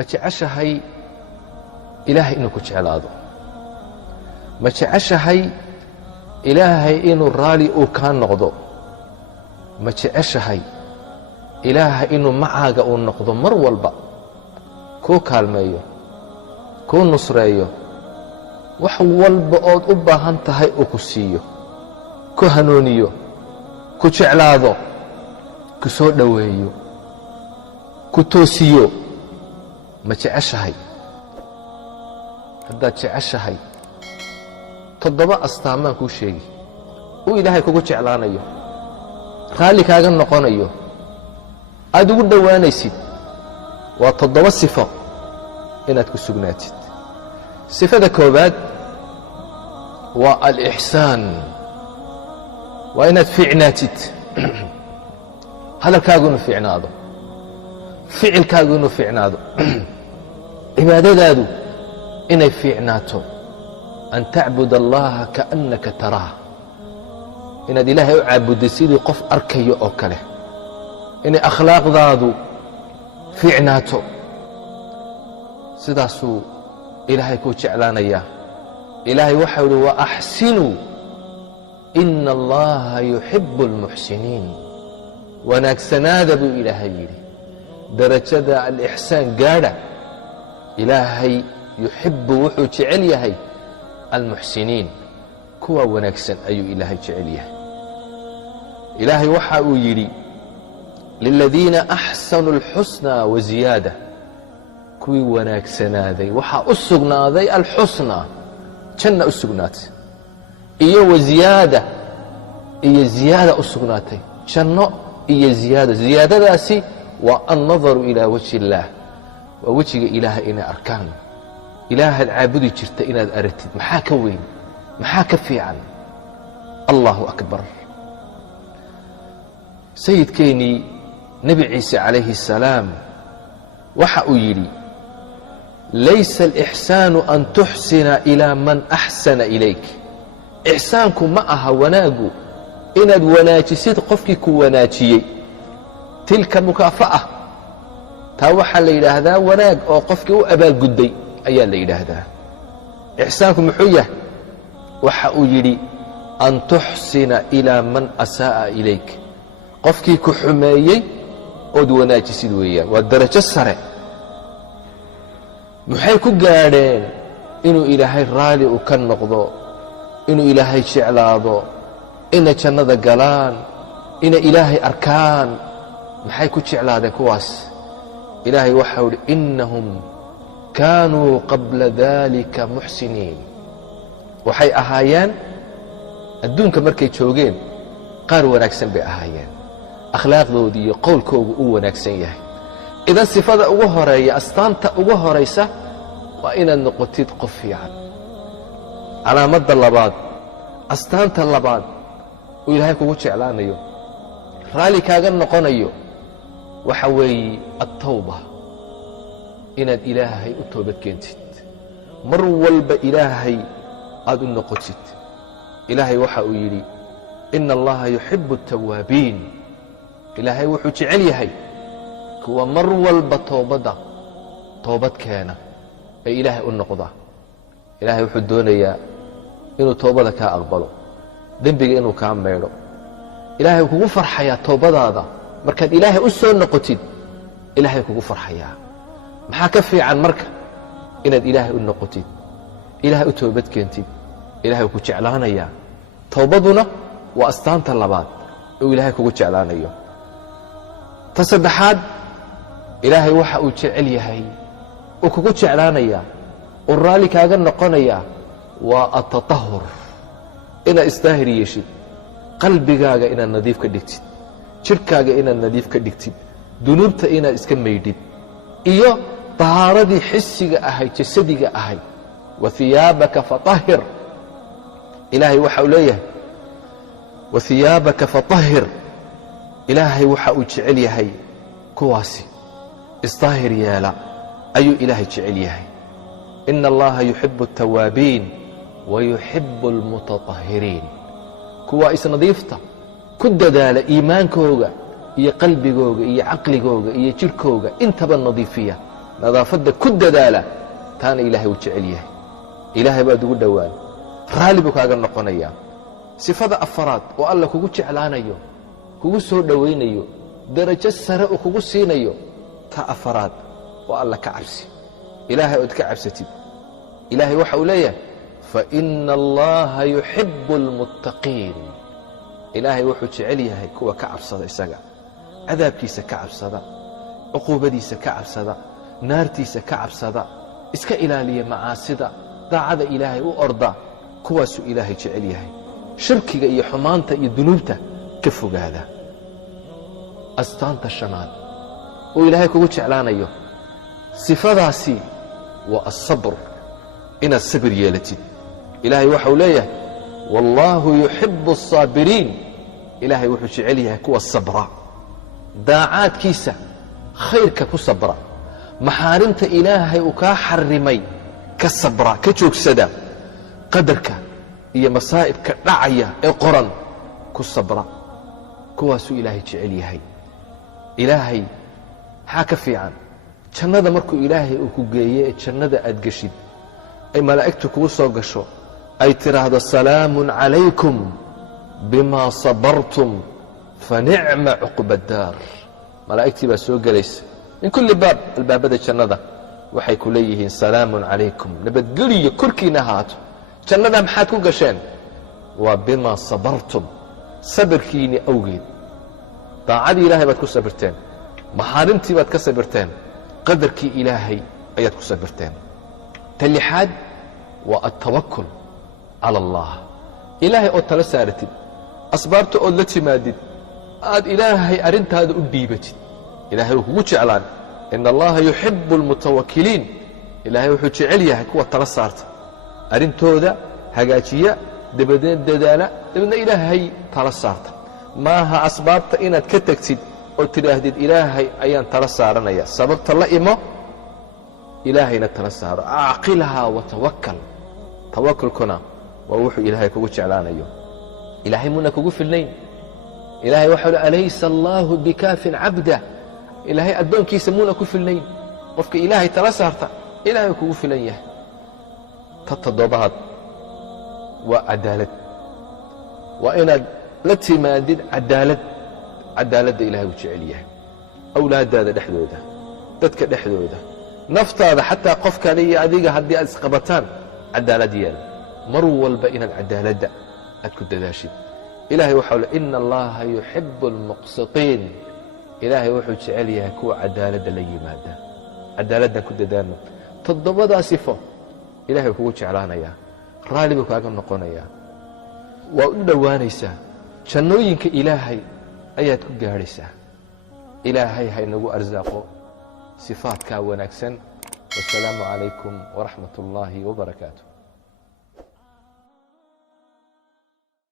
ma jeceshahay ilaahay inuu ku jeclaado? ma jeceshahay ilaahay inuu raali uu kaa noqdo? ma jeceshahay ilaahay inuu macaaga uu noqdo mar walba, kuu kaalmeeyo, kuu nusreeyo, wax walba ood u baahan tahay uu ku siiyo, ku hanuuniyo, ku jeclaado, ku soo dhoweeyo, ku toosiyo? ma jeceshahay? haddaad jeceshahay 7 astaamaan kuu sheegi uu ilaahay kugu jeclaanayo, raalli kaaga noqonayo, aad ugu dhowaanaysid. waa 7 sifo inaad ku sugnaatid. sifada koobaad waa alixsaan, waa inaad fiicnaatid. hadalkaagu inuu fiicnaado, ficilkaagu inuu fiicnaado, cibaadadaadu inay fiicnaato. an tacbud allaha kaannaka taraah, inaad ilaahay u caabuddo sidii qof arkayo oo kale. inay akhlaaqdaadu fiicnaato, sidaasuu ilaahay kuu jeclaanayaa. ilaahay waxau yidhi waaxsinuu ina allaha yuxibu almuxsiniin. wanaagsanaada buu ilaahay yidhi, darajada alixsaan gaadha. ilaahay yuxibu wuxuu jecel yahay almuxsiniin, kuwa wanaagsan ayuu ilaahay jecel yahay. ilaahay waxa uu yidhi liladiina axsanuu alxusnaa waziyaada, kuwii wanaagsanaaday waxaa u sugnaaday alxusnaa, janna u sugnaatay, iyo waziyaada, iyo ziyaada u sugnaatay, janno iyo ziyaado. ziyaadadaasi waa annadaru ilaa wajhi illaah, waa wejiga ilaahay inay arkaan. ilaahaad caabudi jirta inaad aragtid, maxaa ka weyn, maxaa ka fiican? allahu akbar. sayidkeennii nebi ciise calayhi الsalaam waxa uu yidhi laysa alixsaanu an tuxsina ilaa man axsana ilayk. ixsaanku ma aha wanaaggu inaad wanaajisid qofkii ku wanaajiyey. tilka mukaafa'a, taa waxaa la yidhaahdaa wanaag oo qofkii u abaalgudday ayaa la yidhaahdaa. ixsaanku muxuu yahay? waxa uu yidhi an tuxsina ilaa man asaa'a ilayk, qofkii ku xumeeyey ood wanaajisid weeyaan. waa darajo sare. maxay ku gaadheen? inuu ilaahay raali u ka noqdo, inuu ilaahay jeclaado, inay jannada galaan, inay ilaahay arkaan. maxay ku jeclaadeen kuwaas? ilaahay waxau idhi innahum kaanuu qabla dalika muxsiniin. waxay ahaayeen adduunka markay joogeen qaar wanaagsan bay ahaayeen, akhlaaqdoodii iyo qowlkoogu uu wanaagsan yahay. idan sifada ugu horeeya, astaanta ugu horaysa waa inaad noqotid qof fiican. calaamadda labaad, astaanta labaad uu ilaahay kugu jeclaanayo, raalli kaaga noqonayo, waxa weeye attawba, inaad ilaahay u toobad keentid. mar walba ilaahay aad u noqotid. ilaahay waxa uu yidhi ina allaha yuxibu الtawaabiin. ilaahay wuxuu jecel yahay kuwa mar walba toobad keena ee ilaahay u noqda. ilaahay wuxuu doonayaa inuu toobada kaa aqbalo, dembiga inuu kaa maydho. ilaahay kugu farxayaa toobadaada. markaad ilaahay u soo noqotid, ilaahay kugu farxayaa. maxaa ka fiican marka? inaad ilaahay u noqotid, ilaahay u toobad keentid. ilaahay ku jeclaanayaa. toobaduna waa astaanta labaad uu ilaahay kugu jeclaanayo. ta saddexaad, ilaahay waxa uu jecel yahay uu kugu jeclaanayaa, uu raalli kaaga noqonayaa, waa atatahur, inaad isdaahir yeeshid. qalbigaaga inaad nadiif ka dhigtid, jidhkaaga inaad nadiif ka dhigtid, dunuubta inaad iska maydhid, iyo tahaaradii xisiga ahayd, jasadiga ahayd. wahiyaabaka fatahhir. ilaahay waxa uu leeyahay wahiyaabaka fatahhir. ilaahay waxa uu jecel yahay kuwaasi isdaahir yeela ayuu ilaahay jecel yahay. ina allaha yuxibu الtawaabiin wayuxibu اlmutatahhiriin. kuwa isnadiifta ku dadaala iimaankooga iyo qalbigooga iyo caqligooga iyo jidhkooga intaba nadiifiya, nadaafadda ku dadaala taana ilaahay uu jecel yahay ilaahay baad ugu dhowaan raalli buu kaaga noqonayaa sifada afaraad oo alla kugu jeclaanayo kugu soo dhowaynayo darajo sare uu kugu siinayo ta afaraad oo alla ka cabsi ilaahay ood ka cabsatid ilaahay waxa uu leeyahay faina allaha yuxibu almuttaqiin ilaahay wuxuu jecel yahay kuwa ka cabsada isaga cadaabkiisa ka cabsada cuquubadiisa ka cabsada naartiisa ka cabsada iska ilaaliya macaasida daacada ilaahay u orda kuwaasuu ilaahay jecel yahay shirkiga iyo xumaanta iyo dunuubta ka fogaada astaanta shanaad uu ilaahay kugu jeclaanayo sifadaasi waa asabr inaad sabir yeelatid ilaahay waxau leeyahay wallaahu yuxibu الصaabiriin ilaahay wuxuu jecel yahay kuwa sabra daacaadkiisa khayrka ku sabra maxaarimta ilaahay uu kaa xarimay ka sabra ka joogsada qadarka iyo masaa'ibka dhacaya ee qoran ku sabra kuwaasuu ilaahay jecel yahay ilaahay maxaa ka fiican jannada markuu ilaahay uu ku geeye ee jannada aad geshid ay malaa'igtu kugu soo gasho ay tidhaahdo salaamun calaykum bimaa sabartum fanicma cuqba addaar malaa'igtii baa soo gelaysa min kulli baab albaabada jannada waxay ku leeyihiin salaamun calaykum nabadgeliyo korkiina ahaato jannada maxaad ku gasheen waa bimaa sabartum sabirkiinni awgeed daacadii ilaahay baad ku sabirteen maxaarimtii baad ka sabirteen qadarkii ilaahay ayaad ku sabirteen ta lixaad waa altawakul cala allah ilaahay ood tala saaratid asbaabta ood la timaadid aad ilaahay arrintaada u dhiibatid ilaahay wuu kugu jeclaan ina allaha yuxibu almutawakiliin ilaahay wuxuu jecel yahay kuwa tala saarta arrintooda hagaajiya dabadeed dadaala dabeedna ilaahay tala saarta maaha asbaabta inaad ka tegtid oo tidhaahdid ilaahay ayaan tala saaranaya sababta la imo ilaahayna tala saaro acqilhaa watawakal tawakulkuna waa wuxuu ilaahay kugu jeclaanayo ilaahay muuna kugu filnayn ilaahay waxau hi alaysa allaahu bikaafin cabda ilaahay addoonkiisa muuna ku filnayn qofka ilaahay tala saarta ilaahay kugu filan yahay ta toddobaad waa cadaalad waa inaad la timaadid cadaaladda ilaahay uu jecel yahay awlaaddaada dhexdooda dadka dhexdooda naftaada xataa qof kale iyo adiga haddii aad isqabataan cadaalad yeel mar walba inaad cadaaladda aad ku dadaashid ilaahay waxau le ina allaha yuxibu almuqsitiin ilaahay wuxuu jecel yahay kuwa cadaaladda la yimaada cadaaladdan ku dadaalno toddobadaa sifo ilahay kugu jeclaanayaa raalli buu kaaga noqonayaa waa u dhowaanaysaa jannooyinka ilaahay ayaad ku gaadhaysaa ilaahay haynagu arsaaqo sifaadkaa wanaagsan wasalaamu calaykum waraxmat ullaahi wabarakaatu